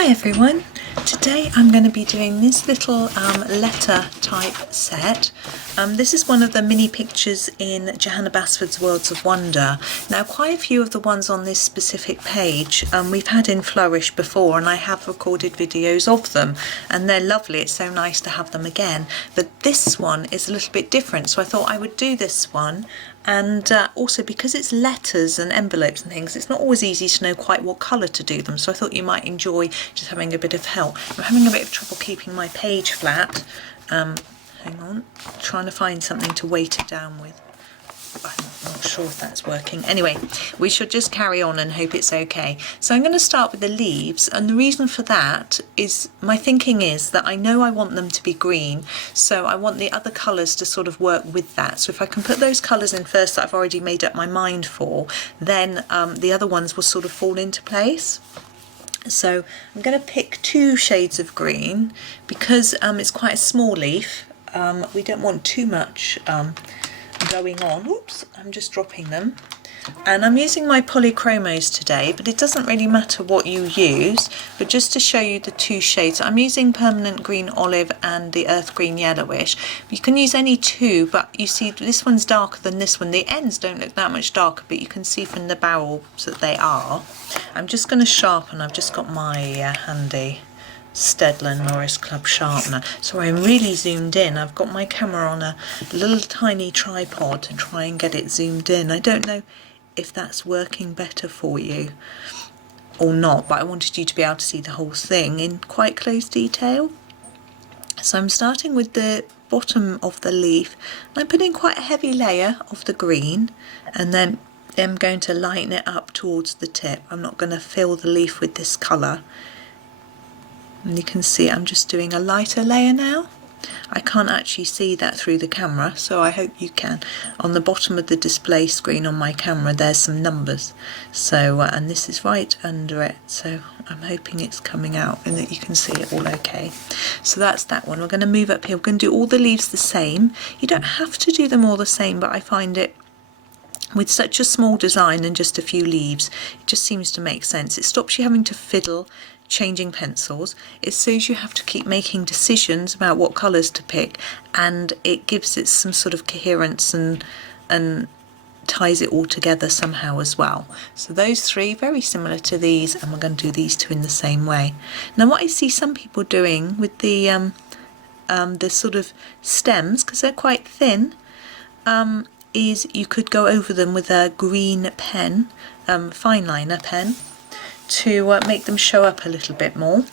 Hi everyone, today I'm going to be doing this little letter type set. This is one of the mini pictures in Johanna Basford's Worlds of Wonder. Now quite a few of the ones on this specific page we've had in Flourish before, and I have recorded videos of them and they're lovely. It's so nice to have them again, but this one is a little bit different, so I thought I would do this one. And also because it's letters and envelopes and things, it's not always easy to know quite what colour to do them, so I thought you might enjoy just having a bit of help. I'm having a bit of trouble keeping my page flat. Hang on, trying to find something to weight it down with. I'm not sure if that's working. Anyway, we should just carry on and hope it's okay. So I'm going to start with the leaves, and the reason for that is my thinking is that I know I want them to be green, so I want the other colours to sort of work with that. So if I can put those colours in first that I've already made up my mind for, then the other ones will sort of fall into place. So I'm going to pick two shades of green because it's quite a small leaf. We don't want too much going on. Oops, I'm just dropping them. And I'm using my Polychromos today, but it doesn't really matter what you use, but just to show you the two shades, I'm using Permanent Green Olive and the Earth Green Yellowish. You can use any two, but you see this one's darker than this one. The ends don't look that much darker, but you can see from the barrels that they are. I'm just going to sharpen. I've just got my handy Staedtler Noris Club Sharpener. So I'm really zoomed in. I've got my camera on a little tiny tripod to try and get it zoomed in. I don't know if that's working better for you or not, but I wanted you to be able to see the whole thing in quite close detail. So I'm starting with the bottom of the leaf. I'm putting quite a heavy layer of the green, and then I'm going to lighten it up towards the tip. I'm not going to fill the leaf with this colour. And you can see I'm just doing a lighter layer now. I can't actually see that through the camera, so I hope you can. On the bottom of the display screen on my camera there's some numbers, so and this is right under it, so I'm hoping it's coming out and that you can see it all okay. So that's that one. We're going to move up here. We're going to do all the leaves the same. You don't have to do them all the same, but I find it with such a small design and just a few leaves, it just seems to make sense. It stops you having to fiddle changing pencils. It saves you have to keep making decisions about what colours to pick, and it gives it some sort of coherence and ties it all together somehow as well. So those three very similar to these, and we're going to do these two in the same way. Now what I see some people doing with the sort of stems, because they're quite thin, is you could go over them with a green pen, fine liner pen, to make them show up a little bit more.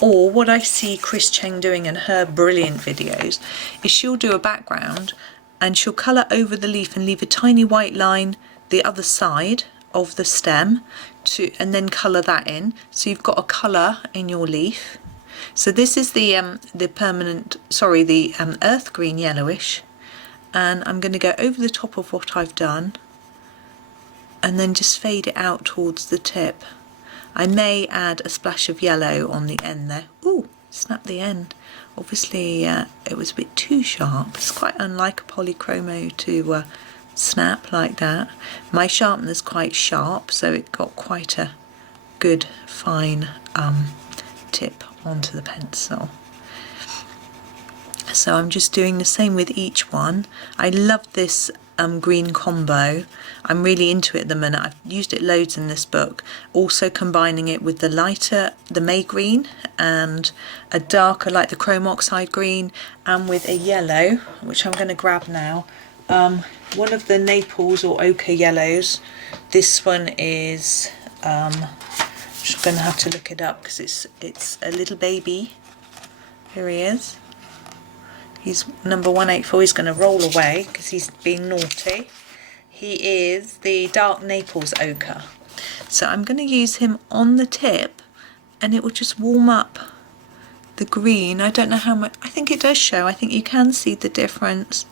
Or what I see Chris Cheng doing in her brilliant videos is she'll do a background and she'll colour over the leaf and leave a tiny white line the other side of the stem and then colour that in, so you've got a colour in your leaf. So this is the Earth Green Yellowish, and I'm going to go over the top of what I've done and then just fade it out towards the tip. I may add a splash of yellow on the end there. Ooh, snap the end. Obviously it was a bit too sharp. It's quite unlike a Polychromo to snap like that. My sharpener's quite sharp, so it got quite a good fine tip onto the pencil. So I'm just doing the same with each one. I love this green combo. I'm really into it at the minute. I've used it loads in this book. Also combining it with the lighter, the May green, and a darker like the chrome oxide green, and with a yellow, which I'm going to grab now. One of the Naples or Ochre yellows. This one is, I'm just going to have to look it up because it's a little baby. Here he is. He's number 184. He's going to roll away because he's being naughty. He is the Dark Naples Ochre. So I'm going to use him on the tip, and it will just warm up the green. I don't know how much. I think it does show. I think you can see the difference.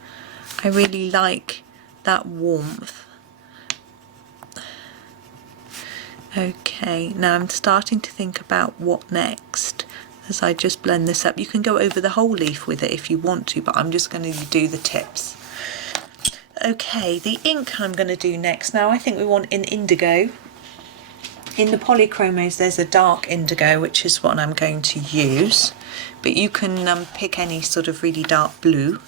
I really like that warmth. Okay, now I'm starting to think about what next. As I just blend this up, you can go over the whole leaf with it if you want to, but I'm just going to do the tips. Okay, the ink I'm going to do next. Now I think we want an indigo. In the Polychromos there's a dark indigo, which is what I'm going to use, but you can pick any sort of really dark blue.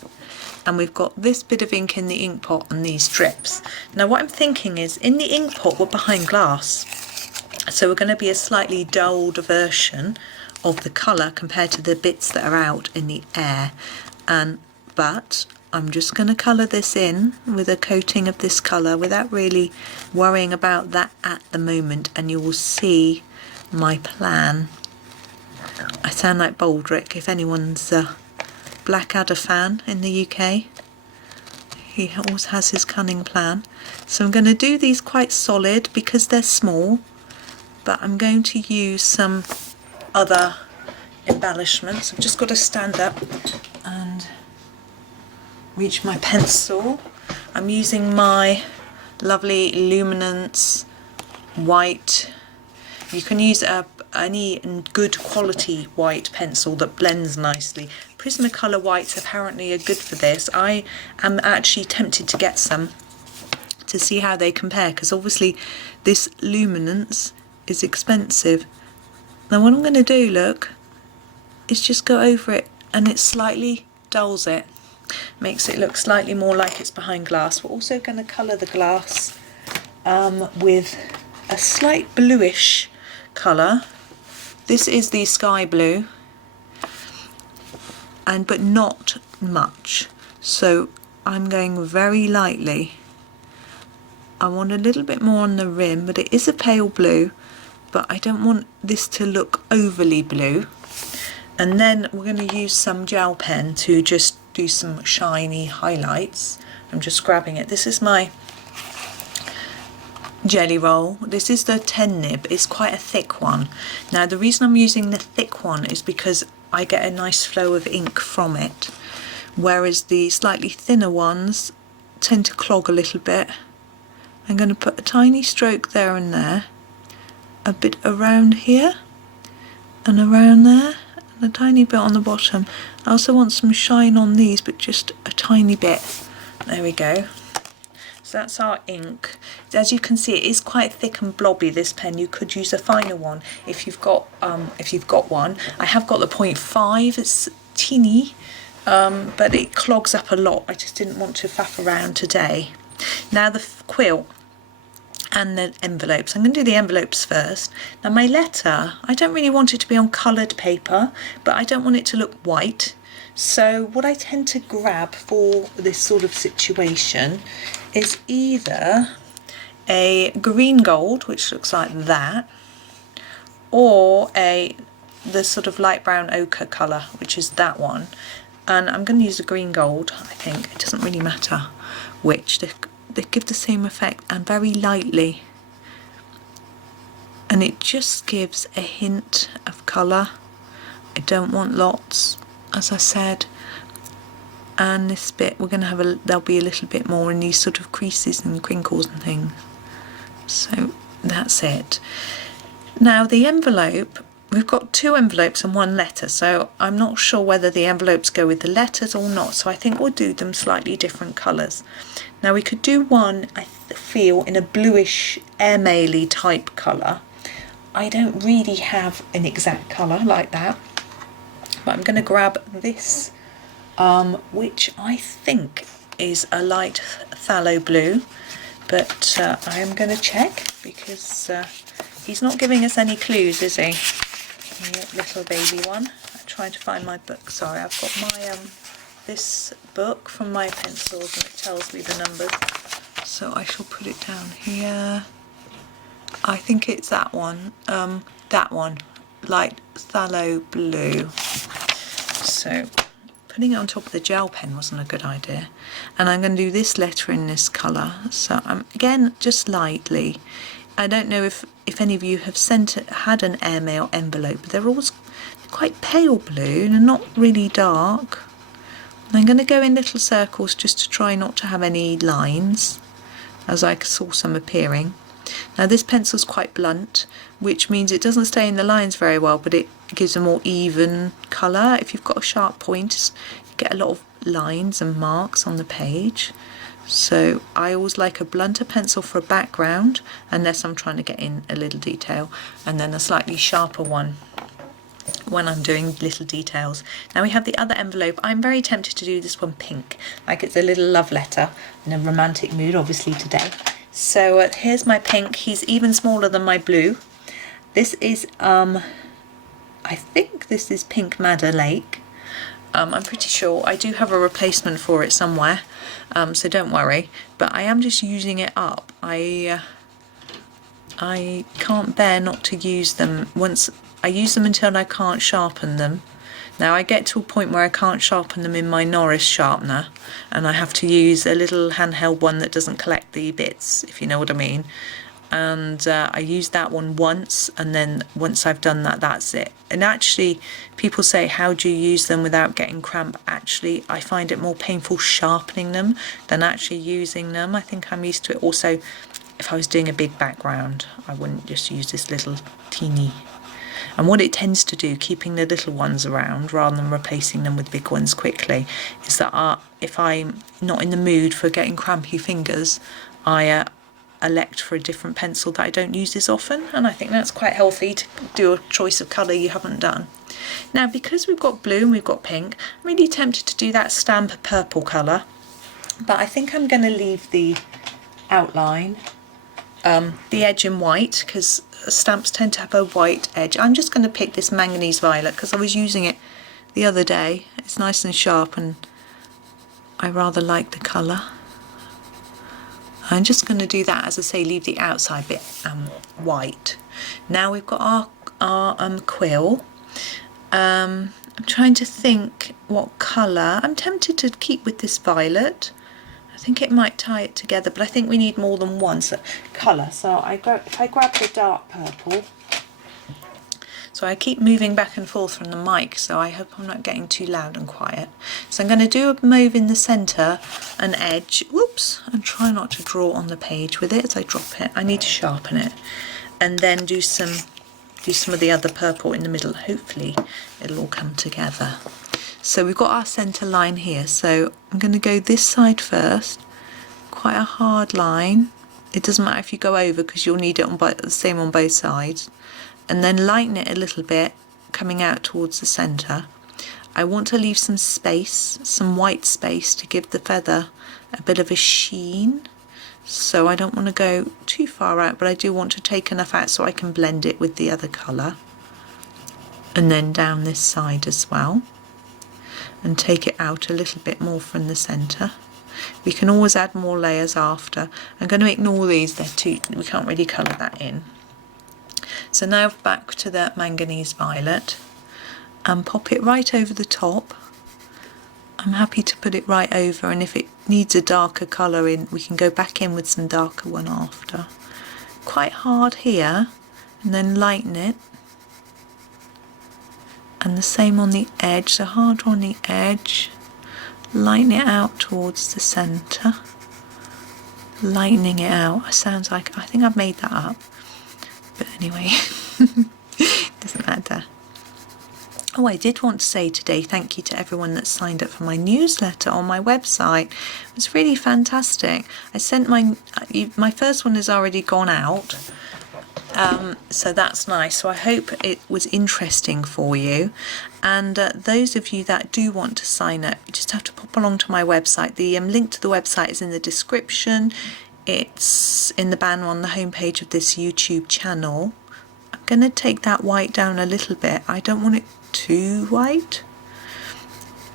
And we've got this bit of ink in the ink pot and these strips. Now what I'm thinking is, in the ink pot we're behind glass, so we're going to be a slightly dulled version of the colour compared to the bits that are out in the air. But I'm just going to colour this in with a coating of this colour without really worrying about that at the moment, and you will see my plan. I sound like Baldrick, if anyone's Blackadder fan in the UK. He always has his cunning plan. So I'm going to do these quite solid because they're small, but I'm going to use some other embellishments. I've just got to stand up and reach my pencil. I'm using my lovely Luminance white. You can use any good quality white pencil that blends nicely. Prismacolor whites apparently are good for this. I am actually tempted to get some to see how they compare, because obviously this Luminance is expensive. Now what I'm going to do, look, is just go over it, and it slightly dulls it, makes it look slightly more like it's behind glass. We're also going to colour the glass with a slight bluish colour. This is the sky blue, but not much, so I'm going very lightly. I want a little bit more on the rim, but it is a pale blue, but I don't want this to look overly blue. And then we're going to use some gel pen to just do some shiny highlights. I'm just grabbing it. This is my Gellyroll. This is the 10 nib. It's quite a thick one. Now the reason I'm using the thick one is because I get a nice flow of ink from it, whereas the slightly thinner ones tend to clog a little bit. I'm going to put a tiny stroke there and there, a bit around here and around there, and a tiny bit on the bottom. I also want some shine on these, but just a tiny bit. There we go. So that's our ink. As you can see, it is quite thick and blobby, this pen. You could use a finer one if you've got one. I have got the 0.5. It's teeny, but it clogs up a lot. I just didn't want to faff around today. Now the quilt and the envelopes. I'm going to do the envelopes first. Now my letter, I don't really want it to be on coloured paper, but I don't want it to look white. So what I tend to grab for this sort of situation is either a green gold, which looks like that, or the sort of light brown ochre colour, which is that one. And I'm going to use a green gold, I think. It doesn't really matter which. They give the same effect, and very lightly. And it just gives a hint of colour. I don't want lots, as I said. And this bit, we're going to have there'll be a little bit more in these sort of creases and crinkles and things. So that's it. Now the envelope, we've got 2 envelopes and 1 letter, so I'm not sure whether the envelopes go with the letters or not, so I think we'll do them slightly different colours. Now we could do one, I feel, in a bluish airmaily type colour. I don't really have an exact colour like that, but I'm going to grab this, which I think is a light phthalo blue, but I am going to check, because he's not giving us any clues, is he? Little baby one. I'm trying to find my book. Sorry, I've got my this book from my pencils, and it tells me the numbers. So I shall put it down here. I think it's that one. That one, light phthalo blue. So putting it on top of the gel pen wasn't a good idea. And I'm going to do this letter in this colour. So I'm again just lightly. I don't know if any of you have had an airmail envelope, but they're always quite pale blue, they're not really dark. And I'm going to go in little circles just to try not to have any lines, as I saw some appearing. Now this pencil's quite blunt, which means it doesn't stay in the lines very well, but it gives a more even colour. If you've got a sharp point, you get a lot of lines and marks on the page. So I always like a blunter pencil for a background, unless I'm trying to get in a little detail, and then a slightly sharper one when I'm doing little details. Now we have the other envelope. I'm very tempted to do this one pink, like it's a little love letter, in a romantic mood obviously today. So here's my pink. He's even smaller than my blue. This is I think this is Pink Madder Lake. I'm pretty sure. I do have a replacement for it somewhere, so don't worry, but I am just using it up. I can't bear not to use them. Once I use them until I can't sharpen them. Now I get to a point where I can't sharpen them in my Noris sharpener, and I have to use a little handheld one that doesn't collect the bits, if you know what I mean. And I used that one once, and then once I've done that, that's it. And actually people say, how do you use them without getting cramp? Actually I find it more painful sharpening them than actually using them. I think I'm used to it. Also, if I was doing a big background, I wouldn't just use this little teeny. And what it tends to do, keeping the little ones around rather than replacing them with big ones quickly, is that if I'm not in the mood for getting crampy fingers, I elect for a different pencil that I don't use as often, and I think that's quite healthy to do a choice of colour you haven't done. Now because we've got blue and we've got pink, I'm really tempted to do that stamp purple colour, but I think I'm going to leave the outline, the edge in white, because stamps tend to have a white edge. I'm just going to pick this Manganese Violet because I was using it the other day. It's nice and sharp and I rather like the colour. I'm just going to do that, as I say, leave the outside bit white. Now we've got our quill. I'm trying to think what colour. I'm tempted to keep with this violet. I think it might tie it together, but I think we need more than one colour. So if I grab the dark purple. So I keep moving back and forth from the mic, so I hope I'm not getting too loud and quiet. So I'm going to do a mauve in the centre, an edge, whoops, and try not to draw on the page with it as I drop it. I need to sharpen it, and then do some of the other purple in the middle. Hopefully it'll all come together. So we've got our centre line here, so I'm going to go this side first, quite a hard line. It doesn't matter if you go over because you'll need it the same on both sides. And then lighten it a little bit, coming out towards the centre. I want to leave some space, some white space, to give the feather a bit of a sheen. So I don't want to go too far out, but I do want to take enough out so I can blend it with the other colour. And then down this side as well. And take it out a little bit more from the centre. We can always add more layers after. I'm going to ignore these, they're too, we can't really colour that in. So now back to the Manganese Violet, and pop it right over the top. I'm happy to put it right over, and if it needs a darker colour in, we can go back in with some darker one after. Quite hard here, and then lighten it. And the same on the edge, so harder on the edge. Lighten it out towards the centre. Lightening it out. It sounds like, I think I've made that up. But anyway, doesn't matter. Oh, I did want to say today thank you to everyone that signed up for my newsletter on my website. It was really fantastic. I sent my first one has already gone out, so that's nice. So I hope it was interesting for you. And those of you that do want to sign up, you just have to pop along to my website. The link to the website is in the description. It's in the banner on the homepage of this YouTube channel. I'm going to take that white down a little bit. I don't want it too white.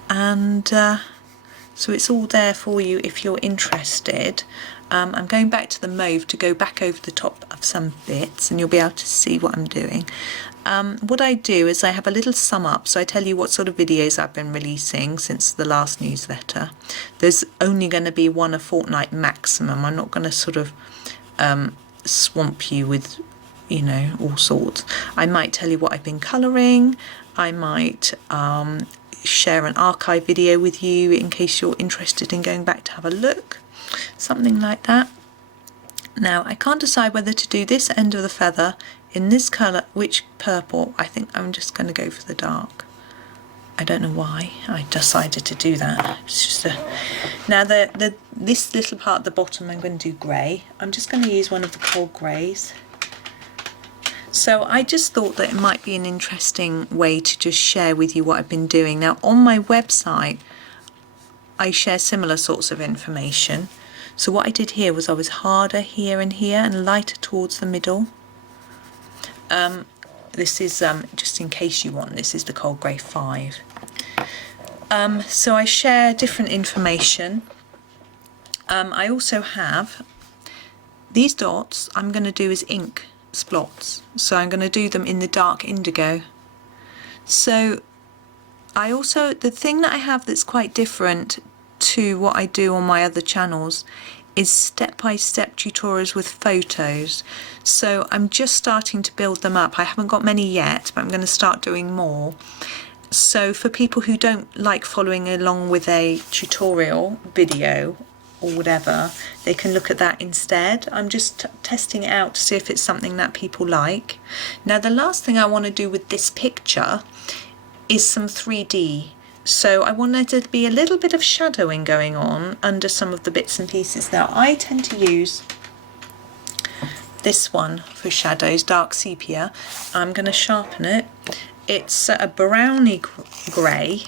And so it's all there for you if you're interested. I'm going back to the mauve to go back over the top of some bits, and you'll be able to see what I'm doing. What I do is I have a little sum up, so I tell you what sort of videos I've been releasing since the last newsletter. There's only going to be one a fortnight maximum. I'm not going to sort of swamp you with, you know, all sorts. I might tell you what I've been colouring. I might share an archive video with you in case you're interested in going back to have a look. Something like that. Now I can't decide whether to do this end of the feather in this colour, which purple. I think I'm just going to go for the dark. I don't know why I decided to do that. It's just now this little part at the bottom I'm going to do grey. I'm just going to use one of the cold greys. So I just thought that it might be an interesting way to just share with you what I've been doing. Now on my website I share similar sorts of information. So what I did here was I was harder here and here and lighter towards the middle. This is, just in case you want, this is the Cold Grey 5. So I share different information. I also have these dots I'm going to do as ink splots. So I'm going to do them in the dark indigo. So I also, the thing that I have that's quite different to what I do on my other channels is step-by-step tutorials with photos. So I'm just starting to build them up. I haven't got many yet, but I'm going to start doing more. So for people who don't like following along with a tutorial video or whatever, they can look at that instead. I'm just testing it out to see if it's something that people like. Now the last thing I want to do with this picture is some 3D. So I want there to be a little bit of shadowing going on under some of the bits and pieces. Now I tend to use this one for shadows, dark sepia. I'm going to sharpen it. It's a browny grey,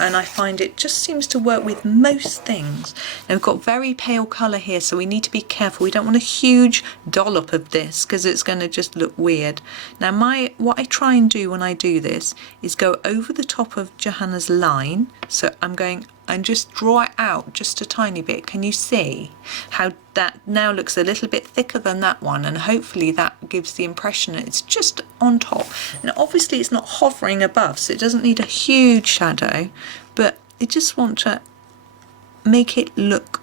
and I find it just seems to work with most things. Now we've got very pale colour here, so we need to be careful. We don't want a huge dollop of this because it's going to just look weird. Now what I try and do when I do this is go over the top of Johanna's line. So I'm going and just draw it out just a tiny bit. Can you see how that now looks a little bit thicker than that one, and hopefully that gives the impression that it's just on top. And obviously it's not hovering above, so it doesn't need a huge shadow, but I just want to make it look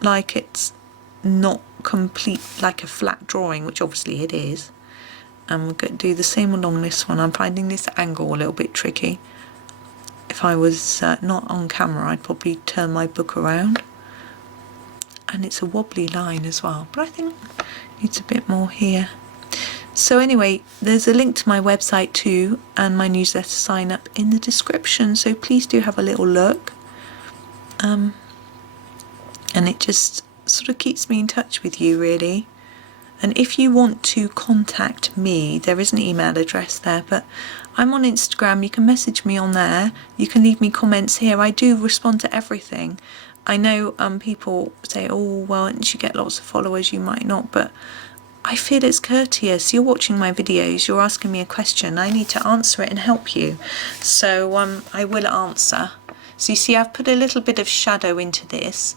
like it's not complete, like a flat drawing, which obviously it is. And we're going to do the same along this one. I'm finding this angle a little bit tricky. If I was not on camera, I'd probably turn my book around. And it's a wobbly line as well, but I think it needs a bit more here. So anyway, there's a link to my website too, and my newsletter sign up in the description, so please do have a little look. And it just sort of keeps me in touch with you, really. And if you want to contact me, there is an email address there, but I'm on Instagram. You can message me on there. You can leave me comments here. I do respond to everything. I know people say, oh, well, once you get lots of followers, you might not, but I feel it's courteous. You're watching my videos, you're asking me a question. I need to answer it and help you. So I will answer. So you see, I've put a little bit of shadow into this.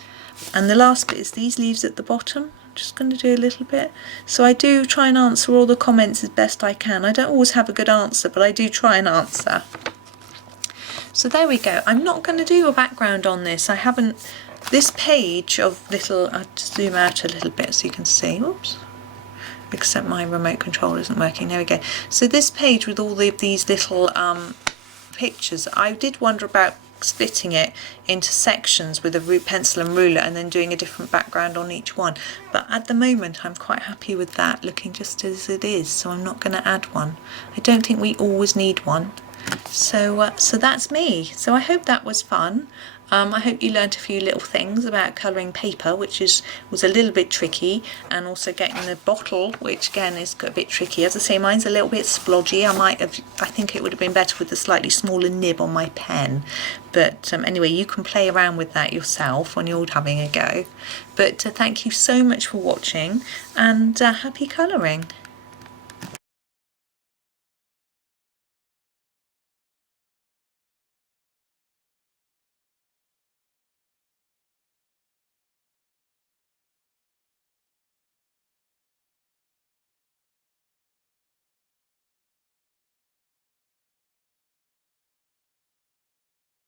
And the last bit is these leaves at the bottom. Just going to do a little bit. So I do try and answer all the comments as best I can. I don't always have a good answer, but I do try and answer. So there we go. I'm not going to do a background on this. I haven't, this page of little, I'll just zoom out a little bit so you can see, oops, except my remote control isn't working. There we go. So this page with all these little pictures, I did wonder about splitting it into sections with a root pencil and ruler and then doing a different background on each one, but at the moment I'm quite happy with that looking just as it is, so I'm not going to add one. I don't think we always need one. So that's me. So I hope that was fun. I hope you learnt a few little things about colouring paper, which was a little bit tricky, and also getting the bottle, which again is a bit tricky. As I say, mine's a little bit splodgy. I think it would have been better with a slightly smaller nib on my pen. But anyway, you can play around with that yourself when you're having a go. But thank you so much for watching, and happy colouring.